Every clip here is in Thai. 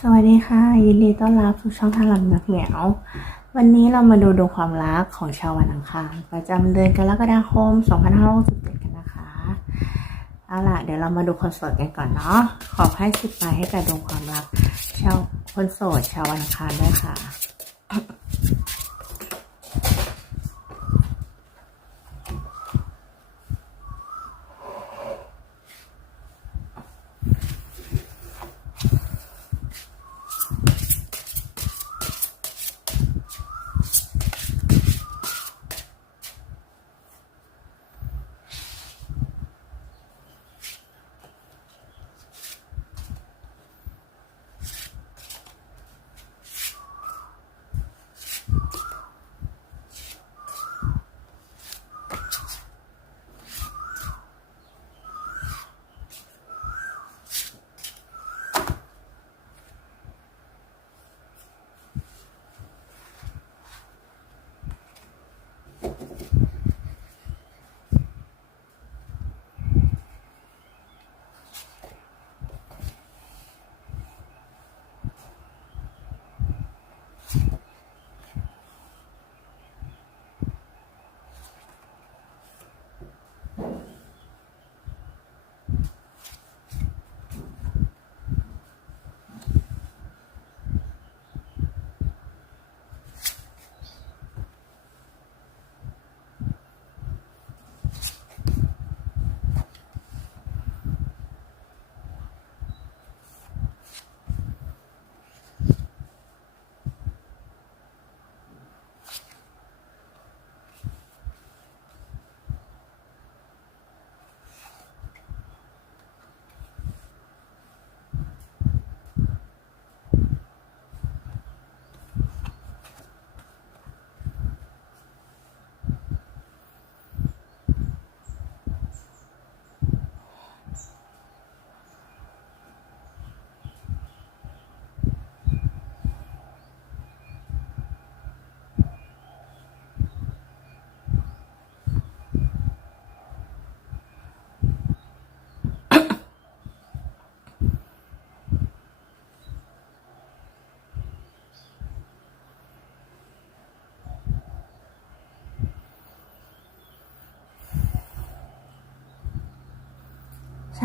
สวัสดีค่ะ ยินดีต้อนรับสู่ช่องทางหลังนักเหมียว วันนี้เรามาดูดวงความรักของชาววันอังคารประจำเดือนกรกฎาคม 2567กันนะคะเอาล่ะเดี๋ยวเรามาดูคนโสดกันก่อนเนาะขอให้สิบไปให้กับดวงความรักชาวคนโสดชาววันอังคารด้วยค่ะ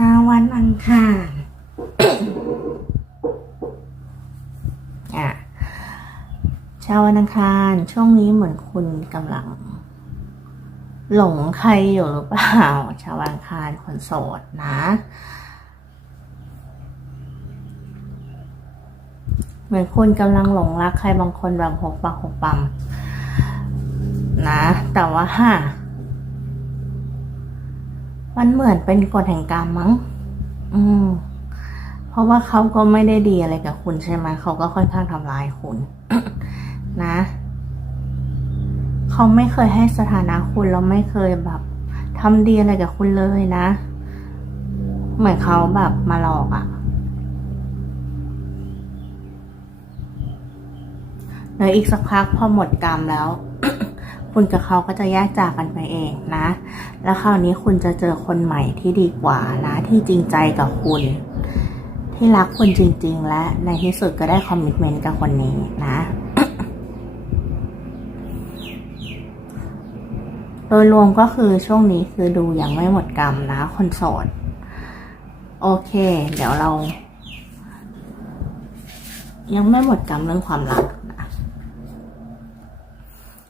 ช้าวันอังคารอะเช้าวันอังคาร ช่วงนี้เหมือนคุณกำลัง หลงใครอยู่หรือเปล่าชาววันอังคารคนโสดนะเหมือนคุณกำลังหลงรักใครบางคนแบบหกปักหกปั๊มนะ แต่ว่าฮะ มันเหมือนเป็นกฎแห่งกรรมมั้ง อืม เพราะว่าเขาก็ไม่ได้ดีอะไรกับคุณใช่ไหมเขาก็ค่อนข้างทำร้ายคุณ นะเขาไม่เคยให้สถานะคุณแล้วไม่เคยแบบทำดีอะไรกับคุณเลยนะ เหมือนเขาแบบมาหลอกอะ่ะเดี๋ยวอีกสักพักพอหมดกรรมแล้ว คุณกับเขาก็จะแยกจากกันไปเองนะ แล้วคราวนี้คุณจะเจอคนใหม่ที่ดีกว่านะ ที่จริงใจกับคุณ ที่รักคุณจริง ๆ และในที่สุดก็ได้คอมมิชเมนต์กับคนนี้นะโดยรวมก็คือช่วงนี้คือดูยังไม่หมดกรรมนะคนโสด โอเค เดี๋ยวเรา ยังไม่หมดกรรมเรื่องความรัก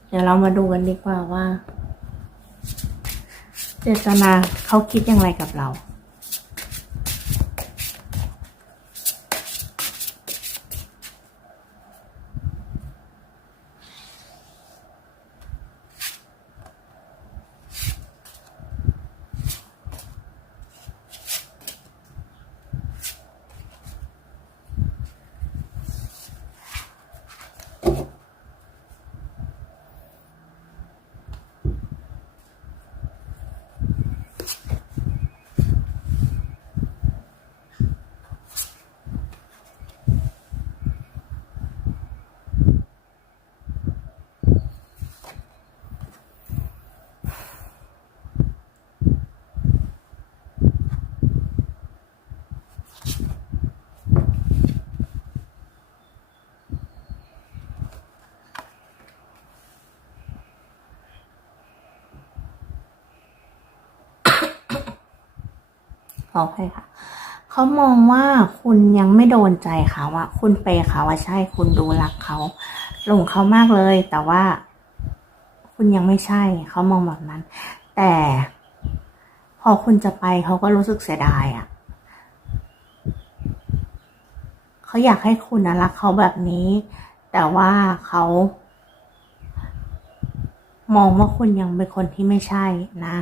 เดี๋ยวเรามาดูกันดีกว่าว่า เจตนาเขาคิดอย่างไรกับเรา อเคค่ะ เขามองว่าคุณยังไม่โดนใจเขาอะคุณเปเขาอะใช่ คุณดูรักเขาหลงเขามากเลย แต่ว่า คุณยังไม่ใช่ เขามองแบบนั้น แต่ พอคุณจะไปเขาก็รู้สึกเสียดายอะเขาอยากให้คุณนะรักเขาแบบนี้ แต่ว่าเขามองว่าคุณยังเป็นคนที่ไม่ใช่นะ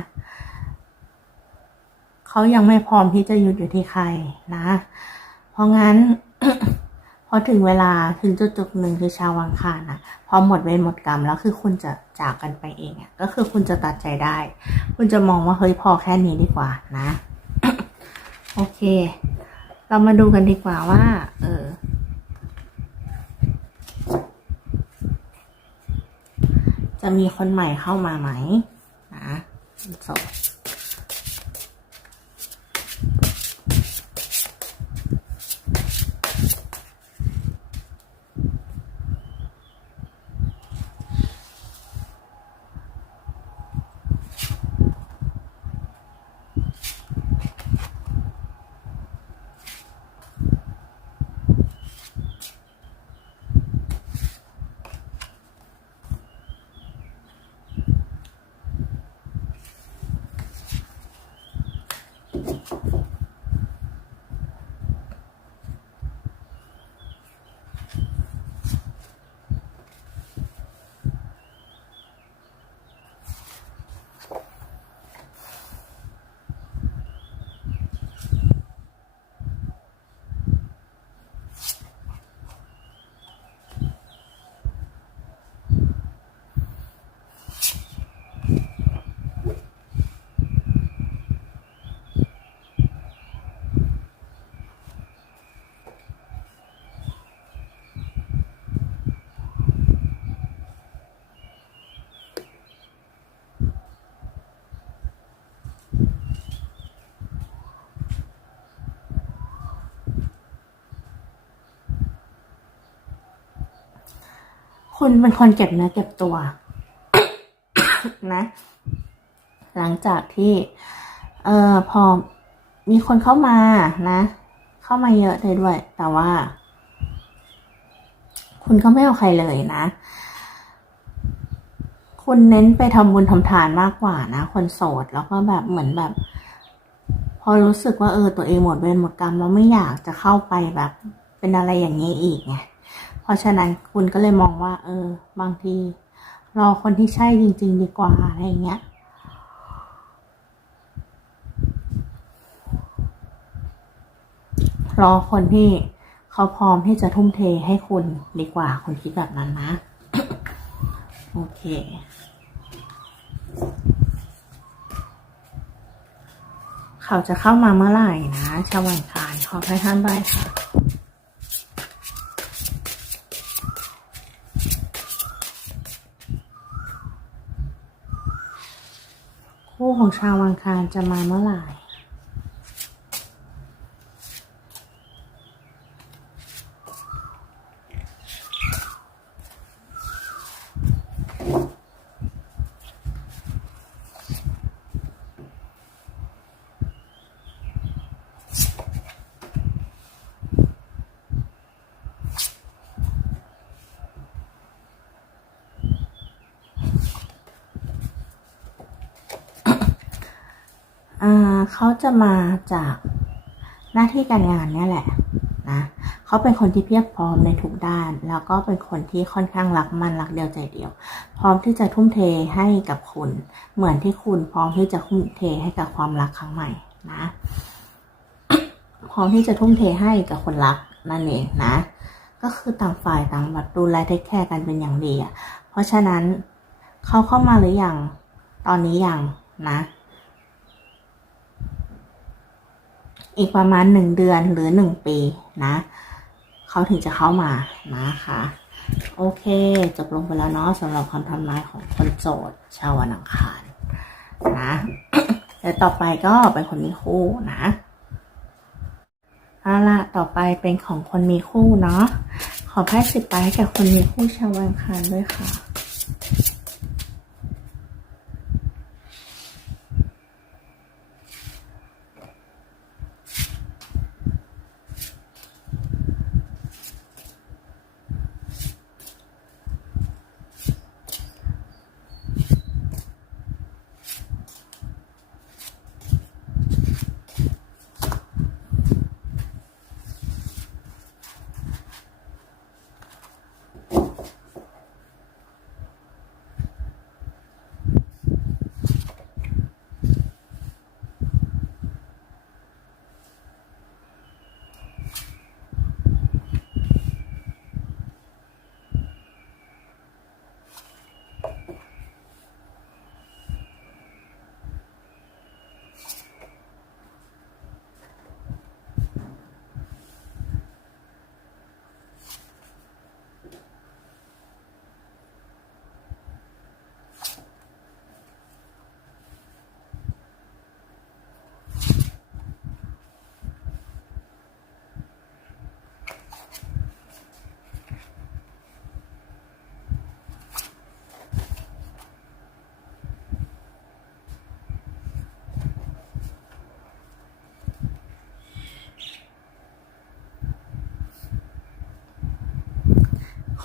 เขายังไม่พร้อมที่จะหยุดอยู่ที่ใครนะ เพราะงั้น พอถึงเวลาถึงจุดจุดหนึ่งคือชาววังคารนะพอหมดเวรหมดกรรมแล้วคือคุณจะจากกันไปเองอะก็คือคุณจะตัดใจได้ คุณจะมองว่าเฮ้ยพอแค่นี้ดีกว่านะ โอเค เรามาดูกันดีกว่าว่า เออจะมีคนใหม่เข้ามาไหมนะโสด คุณเป็นคนเก็บเนื้อเก็บตัว นะ หลังจากที่ เอ่อพอมีคนเข้ามานะ เข้ามาเยอะเลยด้วย แต่ว่า คุณก็ไม่เอาใครเลยนะ คุณเน้นไปทำบุญทำทานมากกว่านะ คนโสดแล้วก็แบบเหมือนแบบ พอรู้สึกว่าเออตัวเองหมดเวรหมดกรรมแล้วไม่อยากจะเข้าไปแบบ เป็นอะไรอย่างนี้อีกไง เพราะฉะนั้นคุณก็เลยมองว่า เออ บางทีรอคนที่ใช่จริง ๆ ดีกว่าอะไรเงี้ย รอคนที่เขาพร้อมที่จะทุ่มเทให้คุณดีกว่าคุณคิดแบบนั้นนะ โอเคเขาจะเข้ามาเมื่อไหร่นะชาววันคารขอให้ท่านใบค่ะ คู่ของชาววังคารจะมาเมื่อไหร่ เขาจะมาจากหน้าที่การงานเนี่ยแหละนะเขาเป็นคนที่เพียบพร้อมในทุกด้าน แล้วก็เป็นคนที่ค่อนข้างรักมันรักเดียวใจเดียว พร้อมที่จะทุ่มเทให้กับคุณ เหมือนที่คุณพร้อมที่จะทุ่มเทให้กับความรักครั้งใหม่นะพร้อมที่จะทุ่มเทให้กับคนรักนั่นเองนะ ก็คือต่างฝ่ายต่างแบบดูแลเทคแคร์กันเป็นอย่างดีอะเพราะฉะนั้นเขาเข้ามาหรือยังตอนนี้ยังนะ อีกประมาณหนึ่งเดือนหรือหนึ่งปีนะเขาถึงจะเข้ามานะคะ โอเค จบลงไปแล้วเนาะสำหรับคำทำนายของคนโสดชาววันอังคารนะแล้วต่อไปก็เป็นคนมีคู่นะเอาละต่อไปเป็นของคนมีคู่เนาะขอไพ่สิบใบให้กับคนมีคู่ชาววันอังคารด้วยค่ะ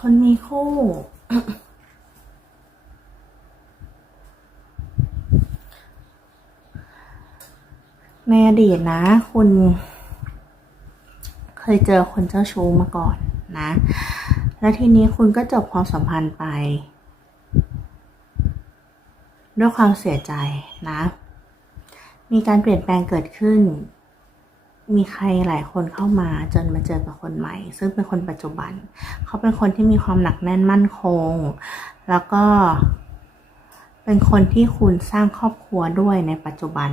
คนมีคู่ ในอดีตนะ คุณ เคยเจอคนเจ้าชู้มาก่อนนะ แล้วทีนี้คุณก็จบความสัมพันธ์ไป ด้วยความเสียใจนะ มีการเปลี่ยนแปลงเกิดขึ้น มีใครหลายคนเข้ามาจนมาเจอกับคนใหม่ ซึ่งเป็นคนปัจจุบัน เขาเป็นคนที่มีความหนักแน่นมั่นคง แล้วก็เป็นคนที่คุณสร้างครอบครัวด้วยในปัจจุบัน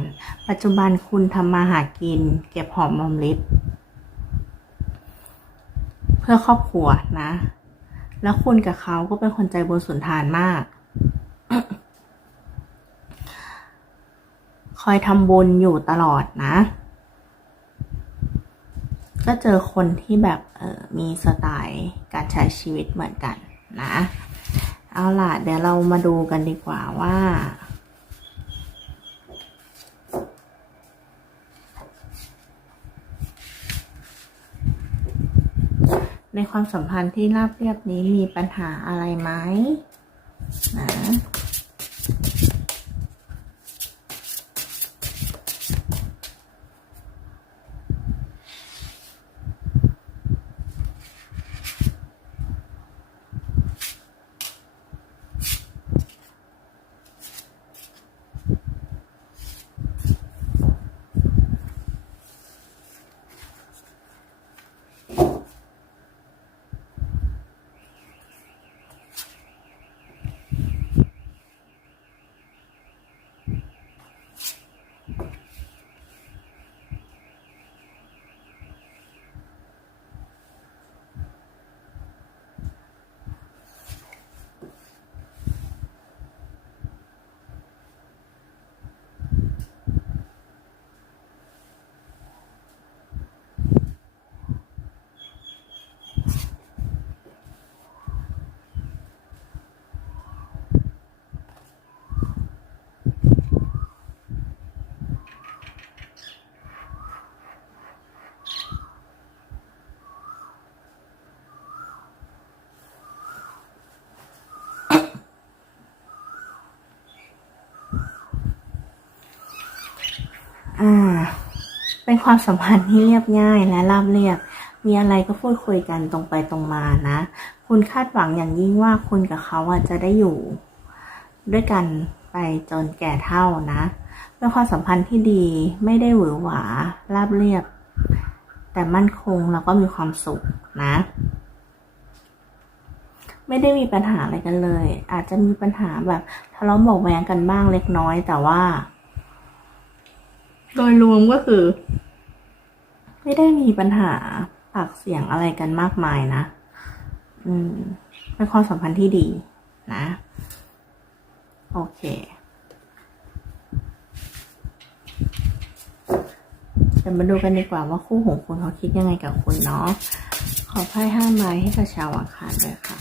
ปัจจุบันคุณทำมาหากิน เก็บหอมรอมริบเพื่อครอบครัวนะ แล้วคุณกับเขาก็เป็นคนใจบุญสุนทานมาก คอยทำบุญอยู่ตลอดนะ ก็เจอคนที่แบบเออมีสไตล์การใช้ชีวิตเหมือนกันนะ เอาล่ะ เดี๋ยวเรามาดูกันดีกว่าว่าในความสัมพันธ์ที่ราบเรียบนี้มีปัญหาอะไรไหมนะ อ่า เป็นความสัมพันธ์ที่เรียบง่ายและราบเรียบ มีอะไรก็พูดคุยกันตรงไปตรงมานะ คุณคาดหวังอย่างยิ่งว่าคุณกับเขาอะจะได้อยู่ ด้วยกันไปจนแก่เท่านะ เป็นความสัมพันธ์ที่ดีไม่ได้หวือหวาราบเรียบ แต่มั่นคงแล้วก็มีความสุขนะไม่ได้มีปัญหาอะไรกันเลย อาจจะมีปัญหาแบบทะเลาะเบาแวงกันบ้างเล็กน้อย แต่ว่า โดยรวมก็คือ ไม่ได้มีปัญหาปากเสียงอะไรกันมากมายนะ อืมเป็นความสัมพันธ์ที่ดีนะ โอเค เดี๋ยวมาดูกันดีกว่าว่าคู่ของคุณเขาคิดยังไงกับคุณเนาะ ขอไพ่ห้าไม้ให้กับชาวอังคารด้วยค่ะ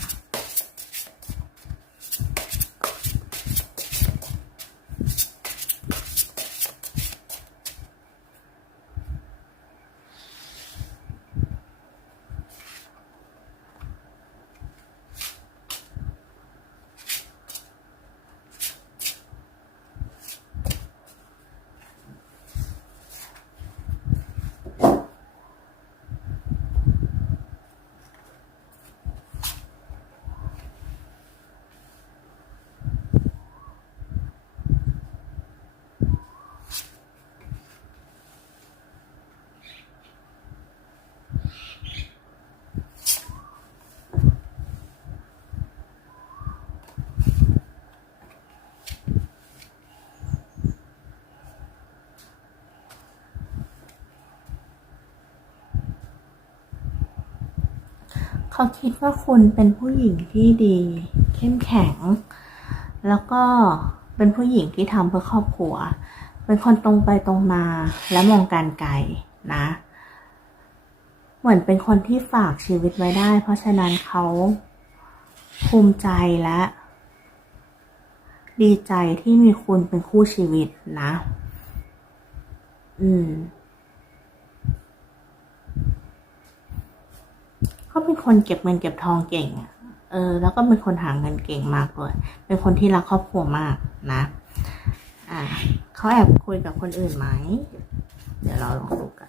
เขาคิดว่าคุณเป็นผู้หญิงที่ดี เข้มแข็ง แล้วก็เป็นผู้หญิงที่ทำเพื่อครอบครัว เป็นคนตรงไปตรงมาและมองการไกลนะ เหมือนเป็นคนที่ฝากชีวิตไว้ได้ เพราะฉะนั้นเขาภูมิใจและ ดีใจที่มีคุณเป็นคู่ชีวิตนะ อืม ก็เป็นคนเก็บเงินเก็บทองเก่งเออ แล้วก็เป็นคนหาเงินเก่งมากเลยเป็นคนที่รักครอบครัวมากนะ อ่าเขาแอบคุยกับคนอื่นไหม เดี๋ยวเราลองดูกัน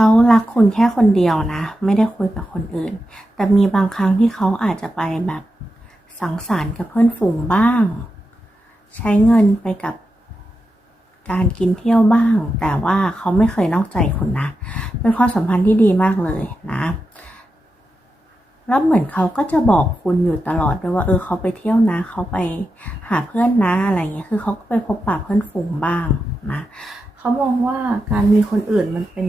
เขารักคุณแค่คนเดียวนะ ไม่ได้คุยกับคนอื่น แต่มีบางครั้งที่เขาอาจจะไปแบบสังสรรค์กับเพื่อนฝูงบ้าง ใช้เงินไปกับการกินเที่ยวบ้าง แต่ว่าเขาไม่เคยนอกใจคุณนะ เป็นความสัมพันธ์ที่ดีมากเลยนะแล้วเหมือนเขาก็จะบอกคุณอยู่ตลอดด้วยว่าเออเขาไปเที่ยวนะ เขาไปหาเพื่อนนะอะไรเงี้ยคือเขาก็ไปพบปะเพื่อนฝูงบ้างนะเขามองว่าการมีคนอื่นมันเป็น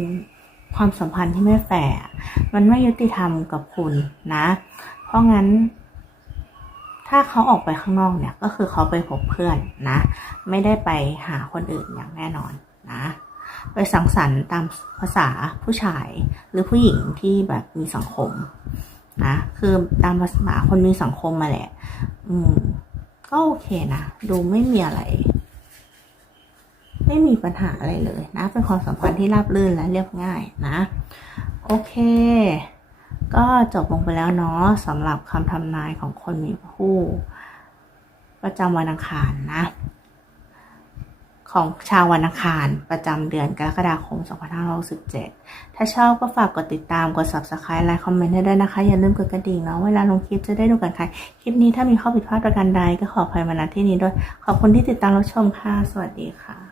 ความสัมพันธ์ที่ไม่แฟร์อะมันไม่ยุติธรรมกับคุณนะ เพราะงั้น ถ้าเขาออกไปข้างนอกเนี่ย ก็คือเขาไปพบเพื่อนนะ ไม่ได้ไปหาคนอื่นอย่างแน่นอนนะ ไปสังสรรค์ตามภาษาผู้ชายหรือผู้หญิงที่แบบมีสังคมนะคือตามภาษาคนมีสังคมมาแหละ อืม ก็โอเคนะ ดูไม่มีอะไร ไม่มีปัญหาอะไรเลยนะ เป็นความสัมพันธ์ที่ราบรื่นและเรียบง่ายนะ โอเค ก็จบลงไปแล้วเนาะสำหรับคำทำนายของคนมีคู่ ประจำวันอังคารนะ ของชาววันอังคารประจำเดือนกรกฎาคม 2567 ถ้าชอบก็ฝากกดติดตามกด subscribe ไลค์คอมเมนต์ให้ด้วยนะคะ อย่าลืมกดกระดิ่งเนาะเวลาลงคลิปจะได้ดูกันใครคลิปนี้ถ้ามีข้อผิดพลาดประการใดก็ขออภัยมาณที่นี้ด้วย ขอบคุณที่ติดตามรับชมค่ะ สวัสดีค่ะ